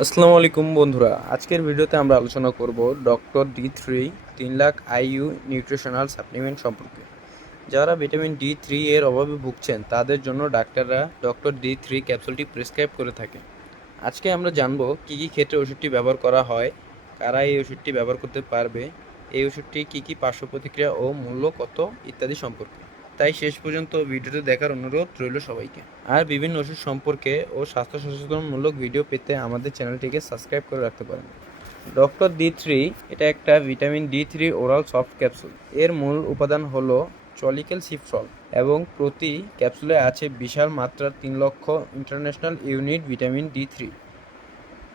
আসসালামু আলাইকুম বন্ধুরা, আজকের ভিডিওতে আমরা আলোচনা করব ডক্টর ডি থ্রি তিন লাখ আইইউ নিউট্রিশনাল সাপ্লিমেন্ট সম্পর্কে। যারা ভিটামিন ডি থ্রি এর অভাবে ভুগছেন, তাদের জন্য ডাক্তাররা ডক্টর ডি থ্রি ক্যাপসুলটি প্রেসক্রাইব করে থাকে আজকে আমরা জানব কী কী ক্ষেত্রে ওষুধটি ব্যবহার করা হয়, কারা এই ওষুধটি ব্যবহার করতে পারবে, এই ওষুধটি কী কী পার্শ্ব প্রতিক্রিয়া ও মূল্য কত ইত্যাদি সম্পর্কে। তাই শেষ পর্যন্ত ভিডিওটি দেখার অনুরোধ রইল সবাইকে। আর বিভিন্ন ওষুধ সম্পর্কে ও স্বাস্থ্য সচেতনমূলক ভিডিও পেতে আমাদের চ্যানেলটিকে সাবস্ক্রাইব করে রাখতে পারেন। ডক্টর ডি থ্রি, এটা একটা vitamin D three oral soft capsule. এর মূল উপাদান হলো চলিক্যাল সিফ্রল এবং প্রতি ক্যাপসুলে আছে বিশাল মাত্রার তিন লক্ষ international unit vitamin D three.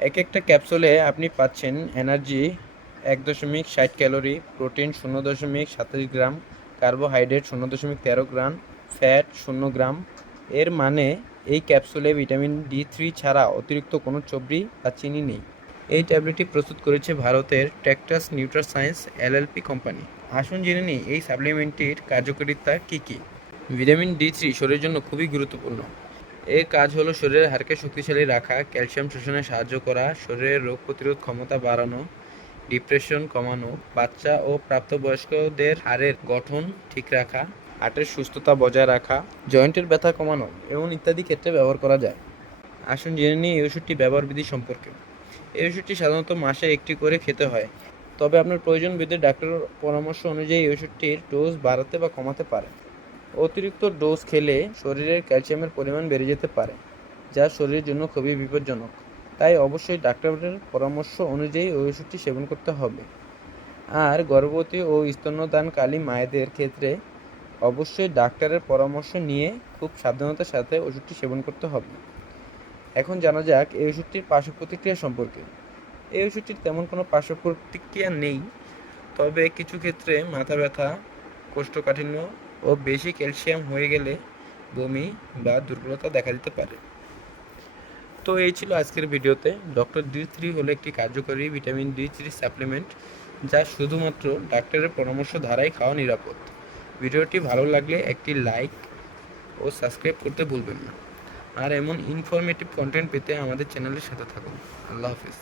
এক একটা ক্যাপসুলে আপনি পাচ্ছেন এনার্জি এক দশমিক ষাট ক্যালোরি, প্রোটিন শূন্য দশমিক সাতাশ গ্রাম কার্বোহাইড্রেট শূন্য দশমিক তেরো গ্রাম, ফ্যাট শূন্য গ্রাম। এর মানে এই ক্যাপসুলে ভিটামিন ডি থ্রি ছাড়া অতিরিক্ত কোনো চর্বি বা চিনি নেই। এই ট্যাবলেটটি প্রস্তুত করেছে ভারতের টেকটাস নিউট্রাসায়েন্স এলএলপি কোম্পানি। আসুন জেনে নিই, এই সাপ্লিমেন্টটির কার্যকারিতা কী কী? ভিটামিন ডি থ্রি শরীরের জন্য খুবই গুরুত্বপূর্ণ। এর কাজ হলো শরীরের হাড়কে শক্তিশালী রাখা, ক্যালসিয়াম শোষণে সাহায্য করা, শরীরের রোগ প্রতিরোধ ক্ষমতা বাড়ানো ডিপ্রেশন কমানো, বাচ্চা ও প্রাপ্তবয়স্কদের হাড়ের গঠন ঠিক রাখা, হার্টের সুস্থতা বজায় রাখা, জয়েন্টের ব্যথা কমানো এমন ইত্যাদি ক্ষেত্রে ব্যবহার করা যায়। আসুন জেনে নিই এই ওষুধটি ব্যবহার বিধি সম্পর্কে। এই ওষুধটি সাধারণত মাসে একটি করে খেতে হয়। তবে আপনার প্রয়োজন ভেদে ডাক্তারের পরামর্শ অনুযায়ী এই ওষুধটির ডোজ বাড়াতে বা কমাতে পারে অতিরিক্ত ডোজ খেলে শরীরের ক্যালসিয়ামের পরিমাণ বেড়ে যেতে পারে, যা শরীরের জন্য খুবই বিপজ্জনক। তাই অবশ্যই ডাক্তারের পরামর্শ অনুযায়ী ওই ওষুধটি সেবন করতে হবে। আর গর্ভবতী ও স্তন্যদানকালী মায়েদের ক্ষেত্রে অবশ্যই ডাক্তারের পরামর্শ নিয়ে খুব সাবধানতার সাথে ওষুধটি সেবন করতে হবে। এখন জানা যাক এই ওষুধটির পার্শ্ব প্রতিক্রিয়া সম্পর্কে। এই ওষুধটির তেমন কোনো পার্শ্ব প্রতিক্রিয়া নেই, তবে কিছু ক্ষেত্রে মাথা ব্যথা, কোষ্ঠকাঠিন্য ও বেশি ক্যালসিয়াম হয়ে গেলে বমি বা দুর্বলতা দেখা দিতে পারে। তো এই ছিল আজকের ভিডিওতে। ডক্টর ডি থ্রি হলো একটি কার্যকরী ভিটামিন ডি থ্রি সাপ্লিমেন্ট, যা শুধুমাত্র ডাক্তারের পরামর্শ ধারাই খাওয়া নিরাপদ। ভিডিওটি ভালো লাগলে একটি লাইক ও সাবস্ক্রাইব করতে ভুলবেন না। আর এমন ইনফরমেটিভ কন্টেন্ট পেতে আমাদের চ্যানেলের সাথে থাকুন। আল্লাহ হাফিজ।